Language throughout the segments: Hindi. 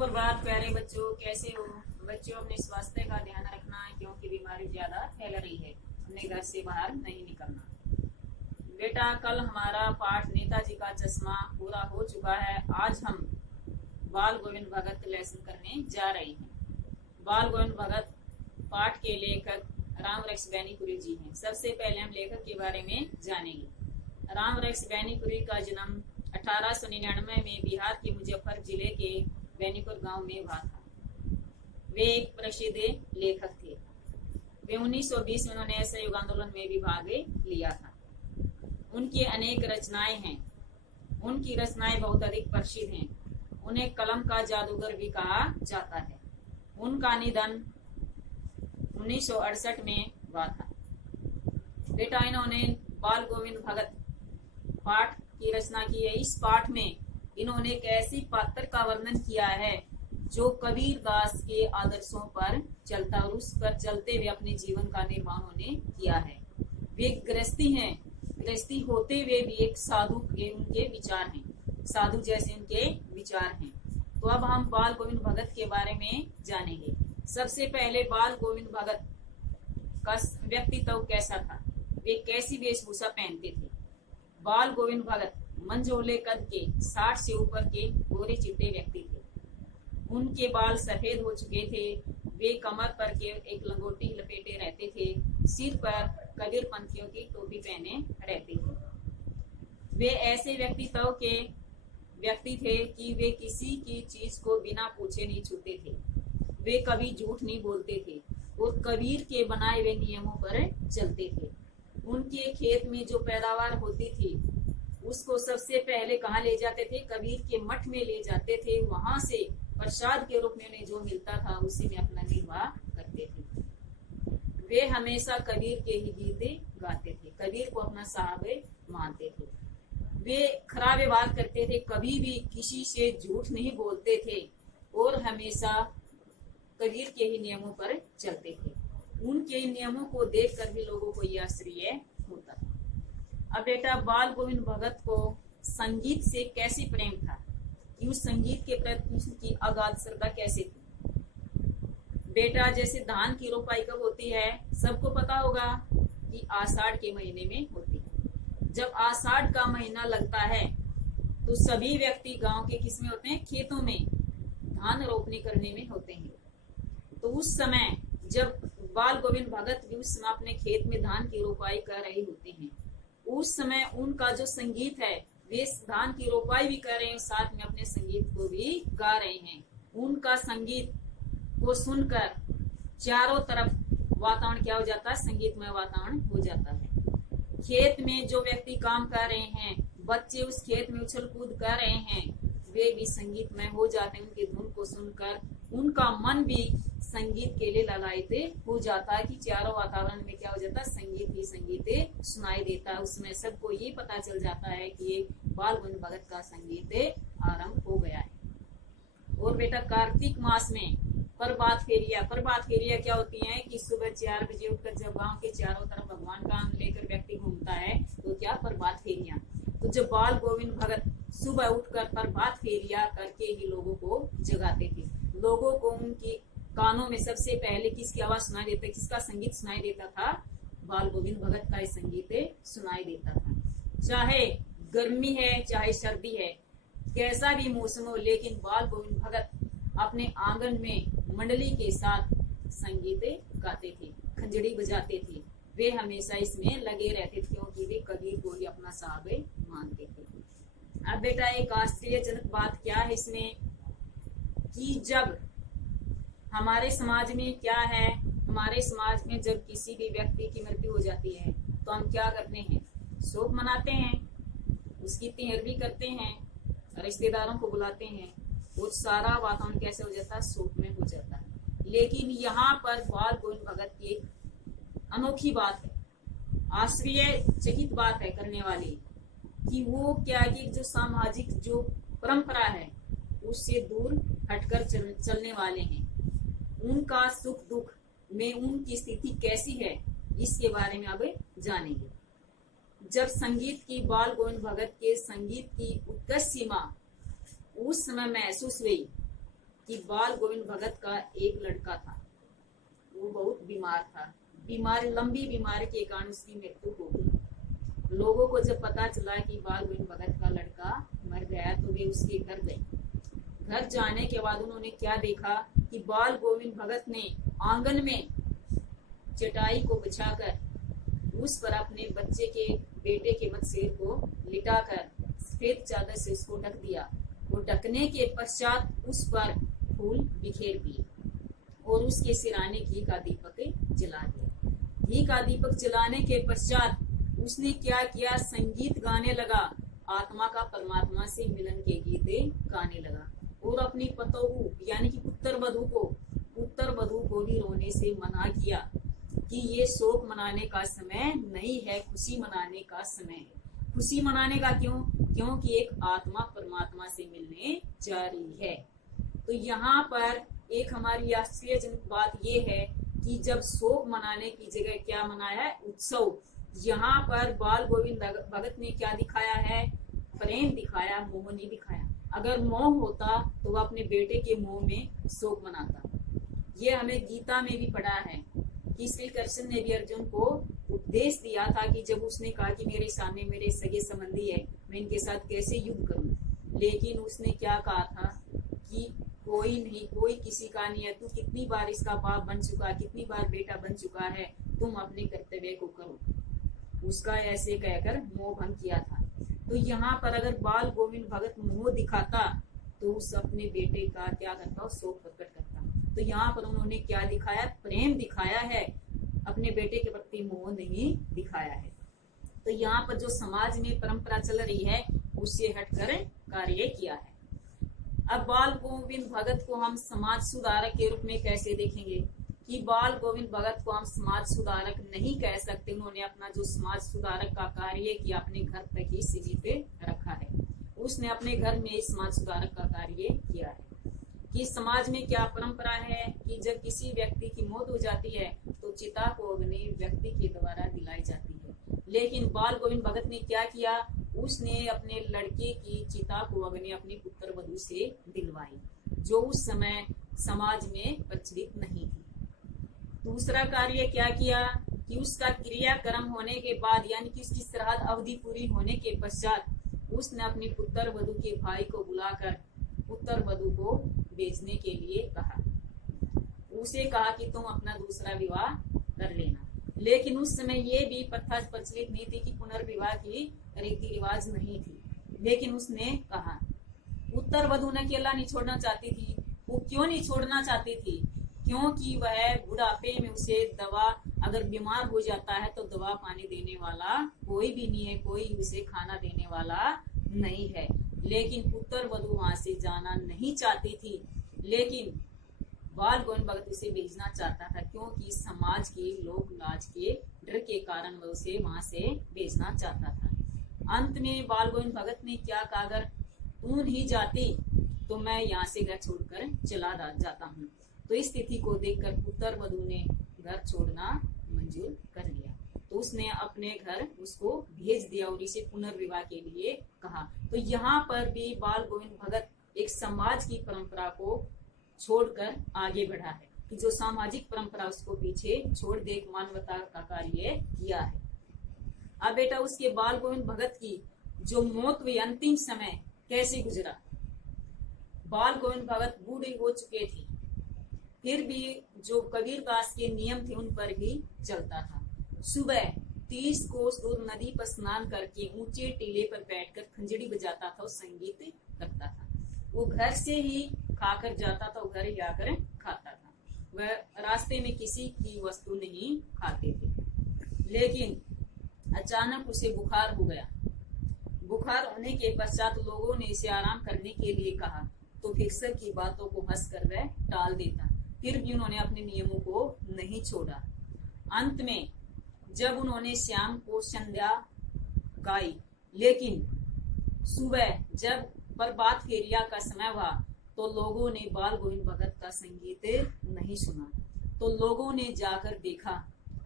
सुप्रभात प्यारे बच्चों, कैसे हो बच्चों। अपने स्वास्थ्य का ध्यान रखना है क्योंकि बीमारी ज्यादा फैल रही है। अपने घर से बाहर नहीं निकलना। बेटा, कल हमारा पाठ नेताजी का चश्मा पूरा हो चुका है। आज हम बाल गोविंद भगत लेसन करने जा रहे हैं। बाल गोविंद भगत पाठ के लेखक राम रक्ष बैनीपुरी जी हैं। सबसे पहले हम लेखक के बारे में जानेंगे। राम रक्ष बैनीपुरी का जन्म 1899 में बिहार के मुजफ्फर जिले के बैनीपुर गांव में हुआ था। वे एक प्रसिद्ध लेखक थे। वे 1920 में उन्होंने असहयोग आंदोलन में भी भाग लिया था। उनकी अनेक रचनाएं हैं। उनकी रचनाएं बहुत अधिक प्रसिद्ध हैं। उन्हें कलम का जादूगर भी कहा जाता है। उनका निधन 1968 में हुआ था। बेटा, इन्होंने बाल गोविंद भगत पाठ की रचना की है। इस पाठ में इन्होंने एक ऐसी पात्र का वर्णन किया है जो कबीर दास के आदर्शों पर चलता और उस पर चलते हुए अपने जीवन का निर्माण उन्होंने किया है। वे गृहस्थी हैं। गृहस्थी होते हुए भी एक साधु के उनके विचार हैं। साधु जैसे उनके विचार हैं। तो अब हम बाल गोविंद भगत के बारे में जानेंगे। सबसे पहले बाल गोविंद भगत का व्यक्तित्व कैसा था, वे कैसी वेशभूषा पहनते थे। बाल गोविंद भगत मंझोले कद के 60 से ऊपर के गोरे चिट्टे व्यक्ति थे। उनके बाल सफेद हो चुके थे। वे कमर पर के एक लंगोटी लपेटे रहते थे। सिर पर कबीर पंथियों की टोपी पहने रहते थे। वे ऐसे व्यक्तित्व के व्यक्ति थे कि वे किसी की चीज को बिना पूछे नहीं छूते थे। वे कभी झूठ नहीं बोलते थे और कबीर के बनाए हुए नियमों पर चलते थे। उनके खेत में जो पैदावार होती थी उसको सबसे पहले कहाँ ले जाते थे, कबीर के मठ में ले जाते थे। वहां से प्रसाद के रूप में उन्हें जो मिलता था उसी में अपना निर्वाह करते थे। वे हमेशा कबीर के ही गीत गाते थे। कबीर को अपना साहब मानते थे। वे खरा व्यवहार करते थे। कभी भी किसी से झूठ नहीं बोलते थे और हमेशा कबीर के ही नियमों पर चलते थे। उनके नियमों को देखकर भी लोगों को यह आश्चर्य होता था। अब बेटा, बाल गोविंद भगत को संगीत से कैसे प्रेम था, कि उस संगीत के प्रति उसकी अगाध श्रद्धा कैसे थी। बेटा, जैसे धान की रोपाई कब होती है, सबको पता होगा कि आषाढ़ के महीने में होती है। जब आषाढ़ का महीना लगता है तो सभी व्यक्ति गांव के किस में होते हैं, खेतों में धान रोपनी करने में होते हैं। तो उस समय जब बाल गोविंद भगत भी उस समय अपने खेत में धान की रोपाई कर रहे होते हैं, उस समय उनका जो संगीत है, वे धान की रोपाई भी कर रहे हैं, साथ में अपने संगीत को भी गा रहे हैं। उनका संगीत को सुनकर चारों तरफ वातावरण क्या हो जाता है, संगीतमय वातावरण हो जाता है। खेत में जो व्यक्ति काम कर रहे हैं, बच्चे उस खेत में उछल कूद कर रहे हैं, वे भी संगीतमय हो जाते हैं। उनकी धुन को सुनकर उनका मन भी संगीत के लिए ललायित हो जाता है कि चारों वातावरण में क्या हो जाता है, संगीत ही संगीत सुनाई देता है। उसमें सबको ये पता चल जाता है कि ये बाल गोविंद भगत का संगीत आरंभ हो गया है। और बेटा, कार्तिक मास में प्रभात फेरिया क्या होती है कि सुबह 4 बजे उठकर जब गांव के चारों तरफ भगवान का नाम लेकर व्यक्ति घूमता है तो क्या प्रभात फेरिया। तो जब बाल गोविंद भगत सुबह उठकर प्रभात फेरिया करके ही लोगों को जगाते थे। लोगों को उनकी कानों में सबसे पहले किसकी आवाज सुनाई देता, किसका संगीत सुनाई देता था, बाल गोविंद भगत का संगीत सुनाई देता था। चाहे गर्मी है चाहे सर्दी है, कैसा भी मौसम हो, लेकिन बाल गोविंद भगत अपने आंगन में मंडली के साथ संगीत गाते थे, खंजड़ी बजाते थे। वे हमेशा इसमें लगे रहते थे क्योंकि वे कबीर को ही अपना साहब मानते थे। अब बेटा, एक आश्चर्यजनक बात क्या है इसमें कि जब हमारे समाज में क्या है, हमारे समाज में जब किसी भी व्यक्ति की मृत्यु हो जाती है तो हम क्या करते हैं, शोक मनाते हैं, उसकी तैयारी करते हैं, रिश्तेदारों को बुलाते हैं और सारा वातावरण कैसे हो जाता है, शोक में हो जाता है। लेकिन यहाँ पर बाल गोविंद भगत की एक अनोखी बात है, आश्चर्यचकित बात है करने वाली, कि वो क्या कि जो सामाजिक जो परंपरा है उससे दूर हटकर चलने वाले हैं। उनका सुख दुख में उनकी स्थिति कैसी है, इसके बारे में अब जानेंगे। जब संगीत की बाल गोविंद भगत के संगीत की उत्कर्ष सीमा उस समय महसूस हुई कि बाल गोविंद भगत का एक लड़का था, वो बहुत बीमार था। लंबी बीमारी के कारण उसकी मृत्यु हो गई। लोगों को जब पता चला कि बाल गोविंद भगत का लड़का मर गया तो वे उसके घर गए। घर जाने के बाद उन्होंने क्या देखा कि बाल गोविंद भगत ने आंगन में चटाई को बिछाकर उस पर अपने बेटे के मत सिर को लिटाकर सफेद चादर से उसको ढक दिया। वो ढकने के पश्चात उस पर फूल बिखेर दिए और उसके सिराने घी का दीपक जला दिया। घी का दीपक जलाने के पश्चात उसने क्या किया, संगीत गाने लगा, आत्मा का परमात्मा से मिलन के गीत गाने लगा और अपनी पतोहू यानी कि पुत्र वधू को भी रोने से मना किया कि ये शोक मनाने का समय नहीं है, खुशी मनाने का समय है। खुशी मनाने का क्योंकि एक आत्मा परमात्मा से मिलने जा रही है। तो यहाँ पर एक हमारी आश्चर्यजनक बात ये है कि जब शोक मनाने की जगह क्या मनाया है, उत्सव। यहाँ पर बाल गोविंद भगत ने क्या दिखाया है, प्रेम दिखाया, मोह नहीं दिखाया। अगर मोह होता तो वह अपने बेटे के मोह में शोक मनाता। ये हमें गीता में भी पढ़ा है कि श्री कृष्ण ने भी अर्जुन को उपदेश दिया था कि जब उसने कहा कि मेरे सामने मेरे सगे संबंधी है, मैं इनके साथ कैसे युद्ध करूं, लेकिन उसने क्या कहा था कि कोई नहीं, कोई किसी का नहीं है, तू कितनी बार इसका बाप बन चुका, कितनी बार बेटा बन चुका है, तुम अपने कर्तव्य को करो। उसका ऐसे कहकर मोह भंग किया था। तो यहाँ पर अगर बाल गोविंद भगत मोह दिखाता तो उस अपने बेटे का क्या करता, शोक प्रकट करता। तो यहाँ पर उन्होंने क्या दिखाया, प्रेम दिखाया है, अपने बेटे के प्रति मोह नहीं दिखाया है। तो यहाँ पर जो समाज में परंपरा चल रही है उससे हटकर कार्य किया है। अब बाल गोविंद भगत को हम समाज सुधारक के रूप में कैसे देखेंगे कि बाल गोविंद भगत को हम समाज सुधारक नहीं कह सकते। उन्होंने अपना जो समाज सुधारक का कार्य किया अपने घर तक ही सीमित रखा है। उसने अपने घर में समाज सुधारक का कार्य किया है कि समाज में क्या परंपरा है कि जब किसी व्यक्ति की मौत हो जाती है तो चिता को अग्नि व्यक्ति के द्वारा दिलाई जाती है। लेकिन बाल गोविंद भगत ने क्या किया, उसने अपने लड़के की चिता को अग्नि अपनी पुत्र वधू से दिलवाई, जो उस समय समाज में प्रचलित नहीं थी। दूसरा कार्य क्या किया कि उसका क्रियाक्रम होने के बाद यानी कि उसकी श्राद्ध अवधि पूरी होने के पश्चात उसने अपनी पुत्र वधू के भाई को बुलाकर पुत्र वधू को बेचने के लिए कहा। उसे कहा कि तुम अपना दूसरा विवाह कर लेना। लेकिन उस समय ये भी प्रथा प्रचलित नहीं थी कि पुनर्विवाह की रीति रिवाज नहीं थी। लेकिन उसने कहा, पुत्र वधू ने अकेला नहीं छोड़ना चाहती थी। वो क्यों नहीं छोड़ना चाहती थी? क्योंकि वह बुढ़ापे में उसे दवा, अगर बीमार हो जाता है तो दवा पानी देने वाला कोई भी नहीं है, कोई उसे खाना देने वाला नहीं है। लेकिन पुत्र वधू वहां से जाना नहीं चाहती थी। लेकिन बाल गोविंद भगत उसे भेजना चाहता था क्योंकि समाज के लोक लाज के डर के कारण वह उसे वहां से भेजना चाहता था। अंत में बाल गोविंद भगत ने क्या कहा, अगर तू नहीं जाती तो मैं यहाँ से घर छोड़कर चला जाता हूँ। तो इस स्थिति को देखकर पुत्र वधू ने घर छोड़ना मंजूर कर लिया। तो उसने अपने घर उसको भेज दिया और इसे पुनर्विवाह के लिए कहा। तो यहाँ पर भी बाल गोविंद भगत एक समाज की परंपरा को छोड़कर आगे बढ़ा है कि जो सामाजिक परंपरा उसको पीछे छोड़ दे, एक मानवता का कार्य किया है। अब बेटा उसके बाल गोविंद भगत की जो मौत हुई, अंतिम समय कैसे गुजरा। बाल गोविंद भगत बूढ़े हो चुके थे, फिर भी जो कबीरदास के नियम थे उन पर ही चलता था। सुबह 30 कोस दूर नदी पर स्नान करके ऊंचे टीले पर बैठकर खंजड़ी बजाता था और संगीत करता था। वो घर से ही खाकर जाता था, घर ही आकर खाता था। वह रास्ते में किसी की वस्तु नहीं खाते थे। लेकिन अचानक उसे बुखार हो गया। बुखार होने के पश्चात लोगों ने इसे आराम करने के लिए कहा तो फिक्सर की बातों को हंसकर वह टाल देता। फिर भी उन्होंने अपने नियमों को नहीं छोड़ा। अंत में जब उन्होंने शाम को संध्या गाई, लेकिन सुबह जब प्रभात फेरिया का समय हुआ तो लोगों ने बाल गोविंद भगत का संगीत नहीं सुना। तो लोगों ने जाकर देखा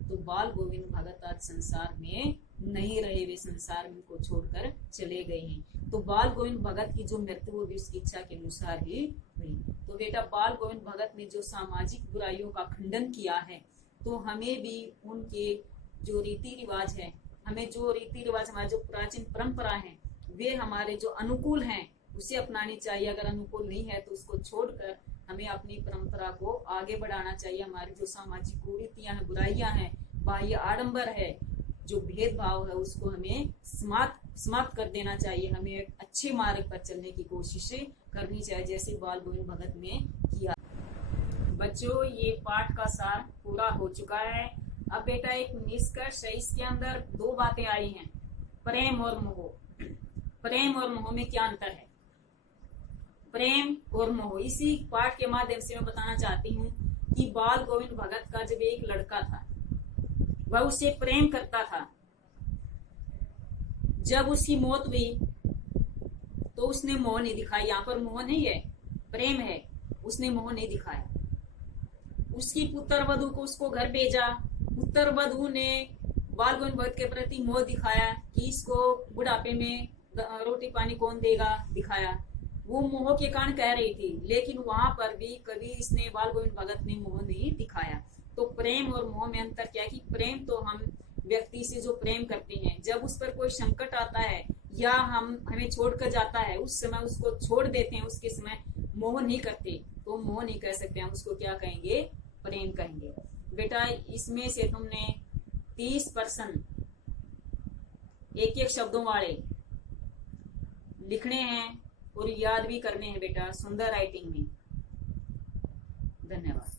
तो बाल गोविंद भगत आज संसार में नहीं रहे, वे संसार में को छोड़कर चले गए हैं। तो बाल गोविंद भगत की जो मृत्यु वो भी उसकी इच्छा के अनुसार ही हुई। तो बेटा बाल गोविंद भगत ने जो सामाजिक बुराइयों का खंडन किया है, तो हमें भी उनके जो रीति रिवाज है, हमें जो रीति रिवाज हमारे जो प्राचीन परंपरा है वे हमारे जो अनुकूल हैं उसे अपनानी चाहिए। अगर अनुकूल नहीं है तो उसको छोड़कर हमें अपनी परंपरा को आगे बढ़ाना चाहिए। हमारी जो सामाजिक कुरीतियां हैं, बुराइयां हैं, बाह्य आडंबर है, जो भेदभाव है, उसको हमें समाप्त कर देना चाहिए। हमें एक अच्छे मार्ग पर चलने की कोशिश करनी चाहिए, जैसे बाल गोविंद भगत ने किया। बच्चों, ये पाठ का सार पूरा हो चुका है। अब बेटा एक निष्कर्ष है, इसके अंदर दो बातें आई हैं, प्रेम और मोह। प्रेम और मोह में क्या अंतर है? प्रेम और मोह, इसी पाठ के माध्यम से मैं बताना चाहती हूँ कि बाल गोविंद भगत का जब एक लड़का था, वह उसे प्रेम करता था। जब उसकी मौत हुई तो उसने मोह नहीं दिखाया। यहाँ पर मोह नहीं है, प्रेम है। उसने मोह नहीं दिखाया। उसकी पुत्र वधु को उसको घर भेजा। पुत्र वधु ने बाल गोविंद भगत के प्रति मोह दिखाया कि इसको बुढ़ापे में रोटी पानी कौन देगा, दिखाया। वो मोह के कारण कह रही थी, लेकिन वहां पर भी कभी इसने बाल गोविंद भगत ने मोह नहीं दिखाया। तो प्रेम और मोह में अंतर क्या है कि प्रेम तो हम व्यक्ति से जो प्रेम करते हैं, जब उस पर कोई संकट आता है या हमें छोड़कर जाता है, उस समय उसको छोड़ देते हैं, उसके समय मोह नहीं करते, तो मोह नहीं कह सकते, हम उसको क्या कहेंगे? प्रेम कहेंगे। बेटा इसमें से तुमने 30% एक एक शब्दों वाले लिखने हैं और याद भी करने हैं बेटा, सुंदर राइटिंग में। धन्यवाद।